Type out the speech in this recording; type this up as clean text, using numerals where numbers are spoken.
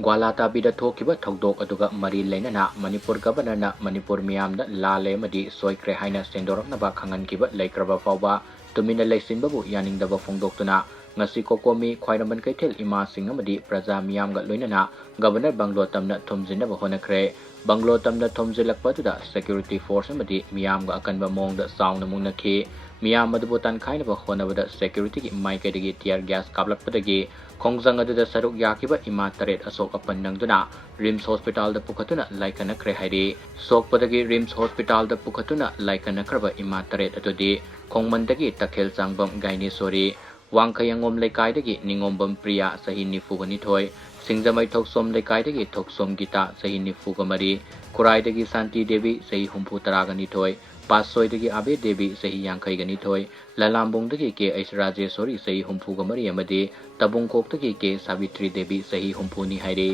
Gwalata bida thokiba thogdok aduga mari leinana Manipur Governor na Manipur Meeyamna lale madi Sokhre haina sendoroknaba khangankiba laikraba fawba tumina leisinbabu yaningdaba fongdoktuna ngasi kokomi khwairaman kaithel ima singamadi praja Meeyamga loinana Governor Banglo tamna thomjinaba honakhre Banglo tamna thomjillakpada security force amadi Meeyamga akanba mongda sauna mungnakhi Meeyam adubu Tankhaikhre honabada security ki maikadagi tear gas kaplakpadagi Khongjang aduda saruk yakiba ima taret ASOK APAN nangduna Rims Hospital da pukhatuna laikanakre hairi Sokpadagi Rims Hospital da pukhatuna laikanakraba ima taret adudi Khongmandagi takhel changbam gaini sori Wangkhayangom leikaidagi ningombam priya sahi nifuganithoi Singjamai thoksom leikaidagi thoksom gita sahi nifugamari Khuraidagi Santi Devi sahi humputaraganithoi Pasoidagi Abe Devi sahi yankaiganithoi Lalambongdagi ke Aishrajeswari sahi humpugamari amadi Tabungkoktagi ke Savitri Devi sahi humpuni hairi